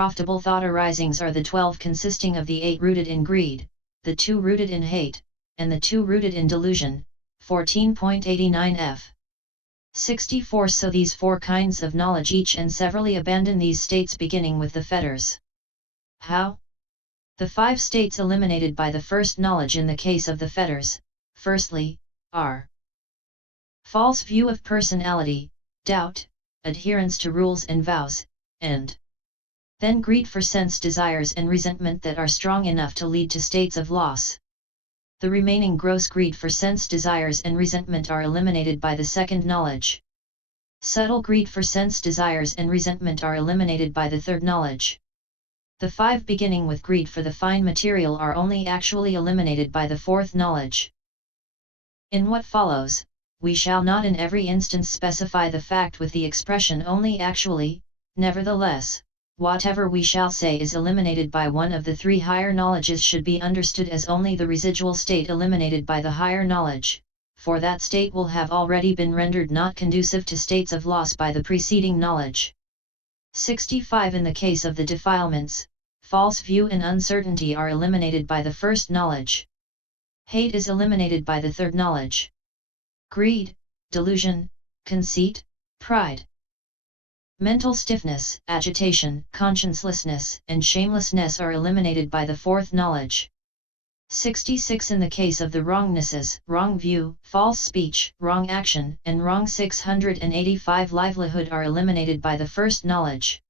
Unprofitable thought arisings are the 12 consisting of the 8 rooted in greed, the 2 rooted in hate, and the 2 rooted in delusion, 14.89f. 64. So these 4 kinds of knowledge each and severally abandon these states beginning with the fetters. How? The 5 states eliminated by the first knowledge in the case of the fetters, firstly, are false view of personality, doubt, adherence to rules and vows, and then greed for sense desires and resentment that are strong enough to lead to states of loss. The remaining gross greed for sense desires and resentment are eliminated by the second knowledge. Subtle greed for sense desires and resentment are eliminated by the third knowledge. The 5 beginning with greed for the fine material are only actually eliminated by the fourth knowledge. In what follows, we shall not in every instance specify the fact with the expression only actually, nevertheless, whatever we shall say is eliminated by one of the 3 higher knowledges should be understood as only the residual state eliminated by the higher knowledge, for that state will have already been rendered not conducive to states of loss by the preceding knowledge. 65. In the case of the defilements, false view and uncertainty are eliminated by the first knowledge. Hate is eliminated by the third knowledge. Greed, delusion, conceit, pride, mental stiffness, agitation, consciencelessness, and shamelessness are eliminated by the fourth knowledge. 66. In the case of the wrongnesses, wrong view, false speech, wrong action, and wrong 685 livelihood are eliminated by the first knowledge.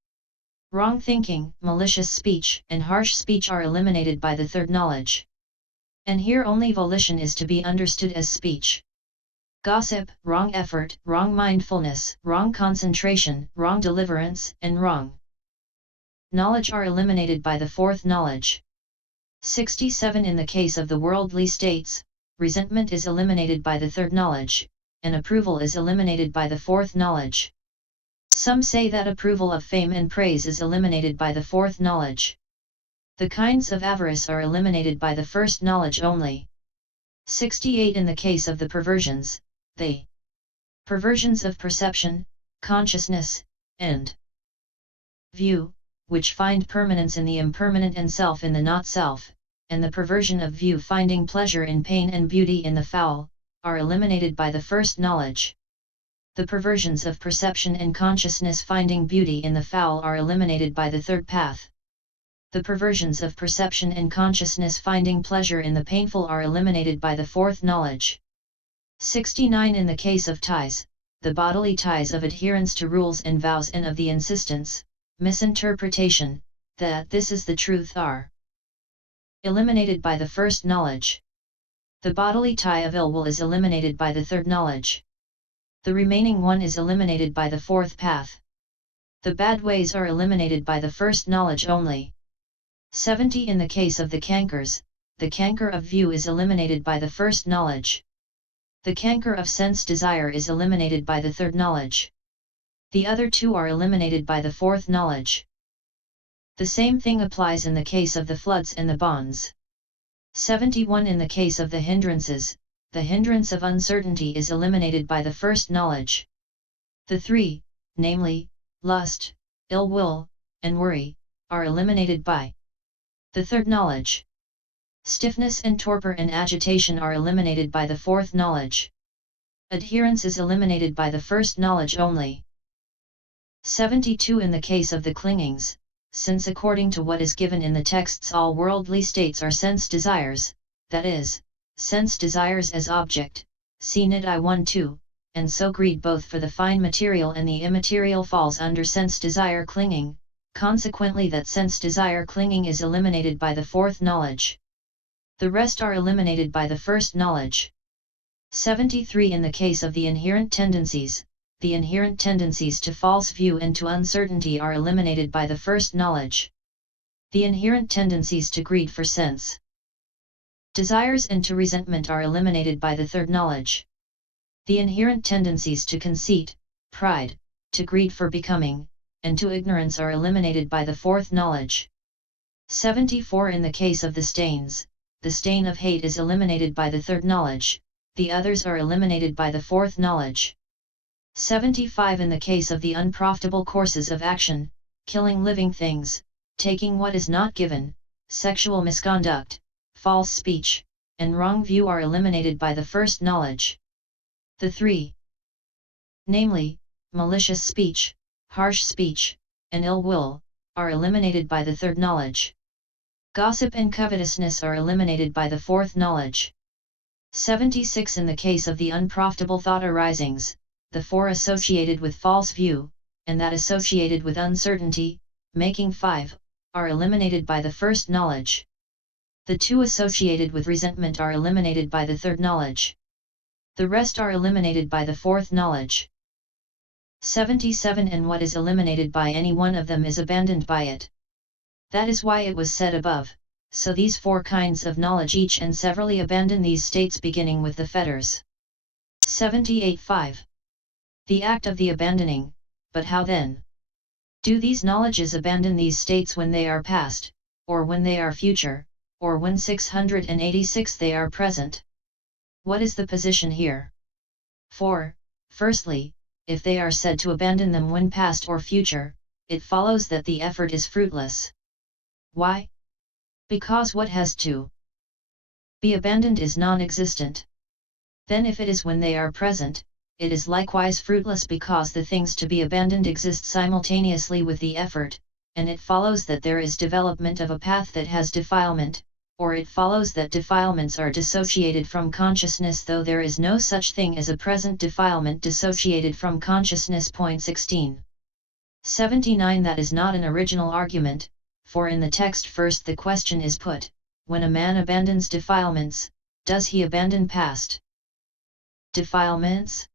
Wrong thinking, malicious speech, and harsh speech are eliminated by the third knowledge. And here only volition is to be understood as speech. Gossip, wrong effort, wrong mindfulness, wrong concentration, wrong deliverance, and wrong knowledge are eliminated by the fourth knowledge. 67. In the case of the worldly states, resentment is eliminated by the third knowledge, and approval is eliminated by the fourth knowledge. Some say that approval of fame and praise is eliminated by the fourth knowledge. The kinds of avarice are eliminated by the first knowledge only. 68. In the case of the perversions, the perversions of perception, consciousness, and view, which find permanence in the impermanent and self in the not-self, and the perversion of view finding pleasure in pain and beauty in the foul, are eliminated by the first knowledge. The perversions of perception and consciousness finding beauty in the foul are eliminated by the third path. The perversions of perception and consciousness finding pleasure in the painful are eliminated by the fourth knowledge. 69. In the case of ties, the bodily ties of adherence to rules and vows and of the insistence, misinterpretation, that this is the truth are eliminated by the first knowledge. The bodily tie of ill will is eliminated by the third knowledge. The remaining one is eliminated by the fourth path. The bad ways are eliminated by the first knowledge only. 70. In the case of the cankers, the canker of view is eliminated by the first knowledge. The canker of sense desire is eliminated by the third knowledge. The other 2 are eliminated by the fourth knowledge. The same thing applies in the case of the floods and the bonds. 71. In the case of the hindrances, the hindrance of uncertainty is eliminated by the first knowledge. The 3, namely, lust, ill will, and worry, are eliminated by the third knowledge. Stiffness and torpor and agitation are eliminated by the fourth knowledge. Adherence is eliminated by the first knowledge only. 72. In the case of the clingings, since according to what is given in the texts all worldly states are sense desires, that is, sense desires as object, see Nid I 1-2, and so greed both for the fine material and the immaterial falls under sense desire clinging, consequently that sense desire clinging is eliminated by the fourth knowledge. The rest are eliminated by the first knowledge. 73. In the case of the inherent tendencies, the inherent tendencies to false view and to uncertainty are eliminated by the first knowledge. The inherent tendencies to greed for sense desires and to resentment are eliminated by the third knowledge. The inherent tendencies to conceit, pride, to greed for becoming, and to ignorance are eliminated by the fourth knowledge. 74. In the case of the stains, the stain of hate is eliminated by the third knowledge, the others are eliminated by the fourth knowledge. 75. In the case of the unprofitable courses of action, killing living things, taking what is not given, sexual misconduct, false speech, and wrong view are eliminated by the first knowledge. The three, namely, malicious speech, harsh speech, and ill will, are eliminated by the third knowledge. Gossip and covetousness are eliminated by the fourth knowledge. 76. In the case of the unprofitable thought arisings, the four associated with false view, and that associated with uncertainty, making 5, are eliminated by the first knowledge. The two associated with resentment are eliminated by the third knowledge. The rest are eliminated by the fourth knowledge. 77. And what is eliminated by any one of them is abandoned by it. That is why it was said above, so these four kinds of knowledge each and severally abandon these states beginning with the fetters. 78.5. The act of the abandoning, but how then? Do these knowledges abandon these states when they are past, or when they are future, or when 686 they are present? What is the position here? For, firstly, if they are said to abandon them when past or future, it follows that the effort is fruitless. Why? Because what has to be abandoned is non-existent. Then if it is when they are present, it is likewise fruitless because the things to be abandoned exist simultaneously with the effort, and it follows that there is development of a path that has defilement, or it follows that defilements are dissociated from consciousness though there is no such thing as a present defilement dissociated from consciousness. 16. 79. That is not an original argument, for in the text first the question is put, when a man abandons defilements, does he abandon past defilements?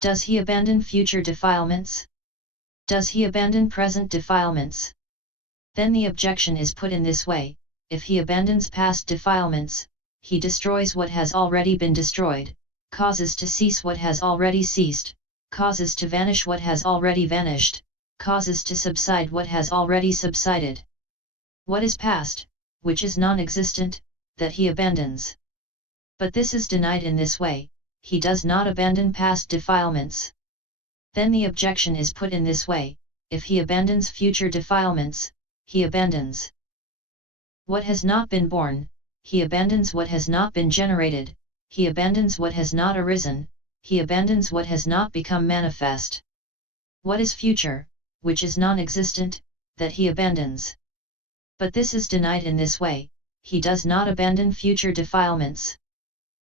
Does he abandon future defilements? Does he abandon present defilements? Then the objection is put in this way, if he abandons past defilements, he destroys what has already been destroyed, causes to cease what has already ceased, causes to vanish what has already vanished, causes to subside what has already subsided. What is past, which is non-existent, that he abandons? But this is denied in this way, he does not abandon past defilements. Then the objection is put in this way, if he abandons future defilements, he abandons what has not been born, he abandons what has not been generated, he abandons what has not arisen, he abandons what has not become manifest. What is future, which is non-existent, that he abandons? But this is denied in this way, he does not abandon future defilements.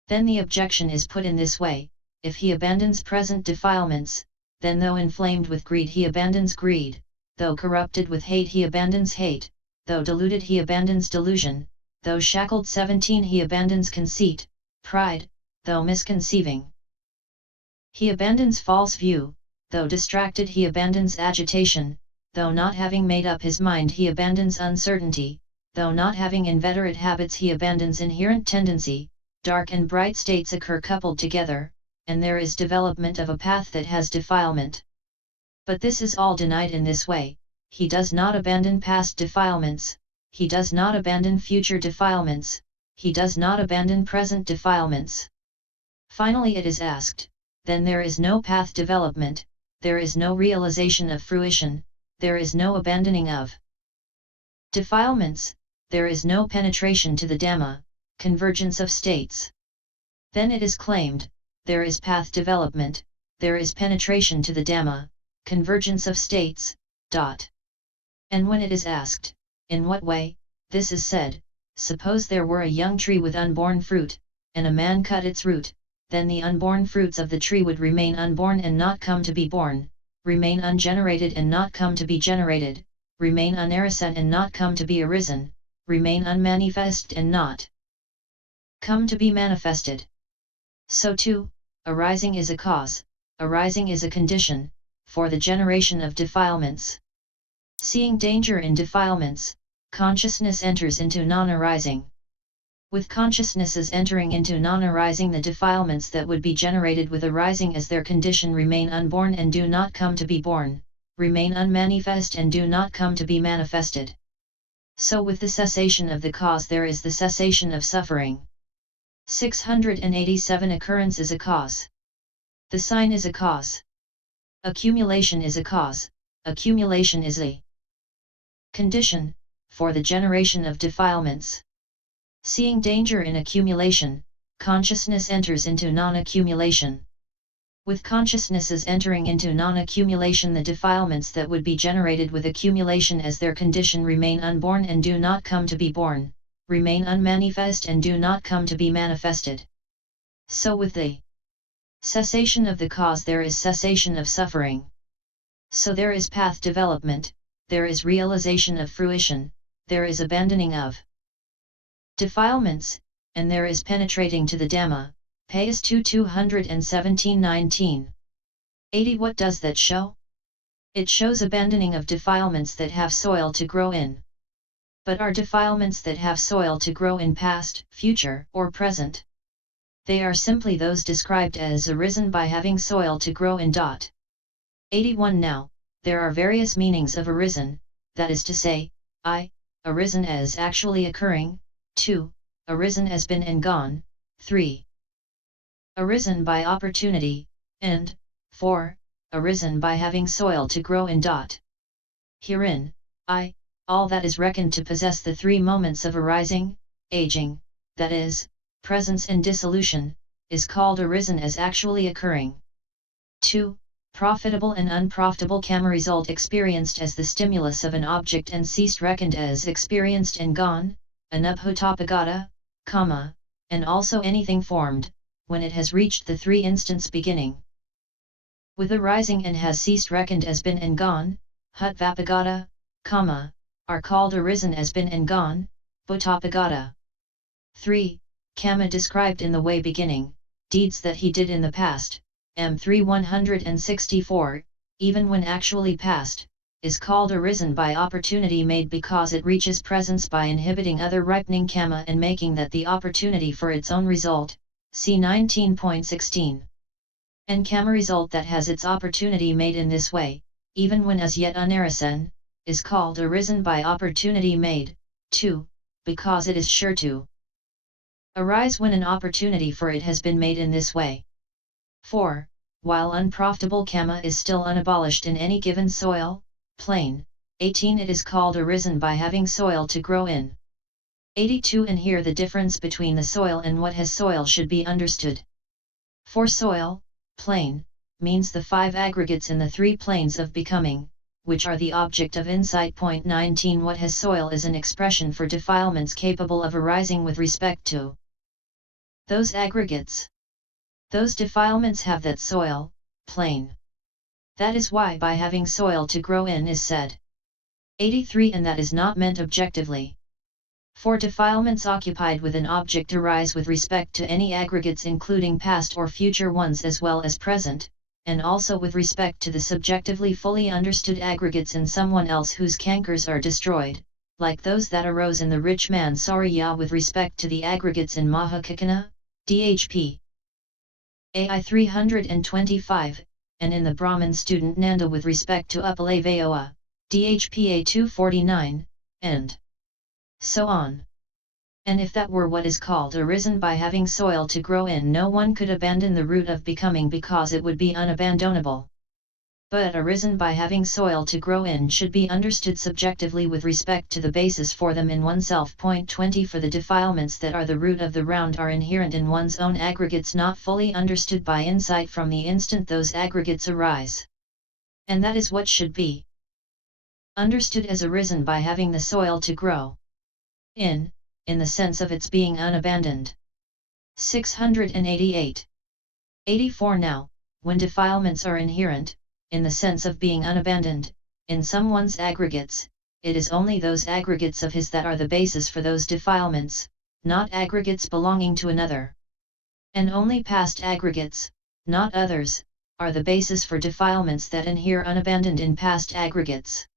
Then the objection is put in this way, if he abandons present defilements, then though inflamed with greed he abandons greed, though corrupted with hate he abandons hate, though deluded he abandons delusion, though shackled. 17. He abandons conceit, pride, though misconceiving. He abandons false view, though distracted he abandons agitation, though not having made up his mind he abandons uncertainty, though not having inveterate habits he abandons inherent tendency. Dark and bright states occur coupled together, and there is development of a path that has defilement. But this is all denied in this way, he does not abandon past defilements, he does not abandon future defilements, he does not abandon present defilements. Finally it is asked, then there is no path development, there is no realization of fruition, there is no abandoning of defilements, there is no penetration to the Dhamma, convergence of states. Then it is claimed, there is path development, there is penetration to the Dhamma, convergence of states. And when it is asked, in what way, this is said, suppose there were a young tree with unborn fruit, and a man cut its root, then the unborn fruits of the tree would remain unborn and not come to be born, remain ungenerated and not come to be generated, remain unarisen and not come to be arisen, remain unmanifest and not come to be manifested. So too, arising is a cause, arising is a condition, for the generation of defilements. Seeing danger in defilements, consciousness enters into non-arising. With consciousnesses entering into non-arising, the defilements that would be generated with arising as their condition remain unborn and do not come to be born, remain unmanifest and do not come to be manifested. So with the cessation of the cause there is the cessation of suffering. 687. Occurrence is a cause. The sign is a cause. Accumulation is a cause, accumulation is a Condition, for the generation of defilements. Seeing danger in accumulation, consciousness enters into non-accumulation. With consciousnesses entering into non-accumulation, the defilements that would be generated with accumulation as their condition remain unborn and do not come to be born, remain unmanifest and do not come to be manifested. So with the cessation of the cause there is cessation of suffering. So there is path development, there is realization of fruition, there is abandoning of defilements, and there is penetrating to the Dhamma. Payas 217-19. 80. What does that show? It shows abandoning of defilements that have soil to grow in. But are defilements that have soil to grow in past, future, or present? They are simply those described as arisen by having soil to grow in. 81. Now, there are various meanings of arisen, that is to say, I, arisen as actually occurring, 2, arisen as been and gone, 3. Arisen by opportunity, and 4. Arisen by having soil to grow in. Herein, I, all that is reckoned to possess the three moments of arising, aging, that is, presence and dissolution, is called arisen as actually occurring. 2. Profitable and unprofitable karma result experienced as the stimulus of an object and ceased reckoned as experienced and gone, anubhutapagata, karma, and also anything formed, when it has reached the three instants beginning with arising and has ceased reckoned as been and gone, hutvapagata, karma, are called arisen as been and gone, bhutapagata. 3. Karma described in the way beginning, deeds that he did in the past, M3 164, even when actually past, is called arisen by opportunity made because it reaches presence by inhibiting other ripening karma and making that the opportunity for its own result, see 19.16. And karma result that has its opportunity made in this way, even when as yet unarisen, is called arisen by opportunity made, 2, because it is sure to arise when an opportunity for it has been made in this way. 4. While unprofitable karma is still unabolished in any given soil, plane, 18 it is called arisen by having soil to grow in. 82 And here the difference between the soil and what has soil should be understood. For soil, plane, means the five aggregates in the three planes of becoming, which are the object of insight. 19 What has soil is an expression for defilements capable of arising with respect to those aggregates. Those defilements have that soil, plane. That is why by having soil to grow in is said. 83 And that is not meant objectively. For defilements occupied with an object arise with respect to any aggregates including past or future ones as well as present, and also with respect to the subjectively fully understood aggregates in someone else whose cankers are destroyed, like those that arose in the rich man Sariya with respect to the aggregates in Mahakakana, DHP. AI 325, and in the Brahmin student Nanda with respect to Upalavayoa, DHPA 249, and so on. And if that were what is called arisen by having soil to grow in, no one could abandon the root of becoming because it would be unabandonable. But arisen by having soil to grow in should be understood subjectively with respect to the basis for them in oneself. 20 For the defilements that are the root of the round are inherent in one's own aggregates not fully understood by insight from the instant those aggregates arise. And that is what should be understood as arisen by having the soil to grow in the sense of its being unabandoned. 688. 84 Now, when defilements are inherent, in the sense of being unabandoned, in someone's aggregates, it is only those aggregates of his that are the basis for those defilements, not aggregates belonging to another. And only past aggregates, not others, are the basis for defilements that inhere unabandoned in past aggregates.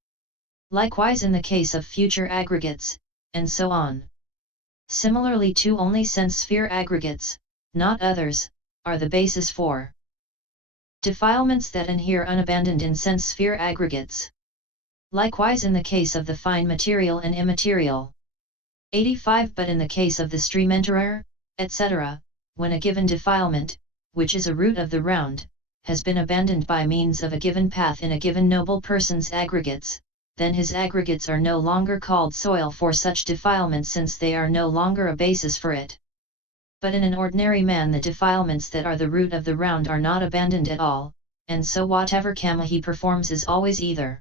Likewise in the case of future aggregates, and so on. Similarly too only sense sphere aggregates, not others, are the basis for defilements that inhere unabandoned in sense sphere aggregates. Likewise in the case of the fine material and immaterial. 85 But in the case of the stream enterer, etc., when a given defilement, which is a root of the round, has been abandoned by means of a given path in a given noble person's aggregates, then his aggregates are no longer called soil for such defilement, since they are no longer a basis for it. But in an ordinary man the defilements that are the root of the round are not abandoned at all, and so whatever karma he performs is always either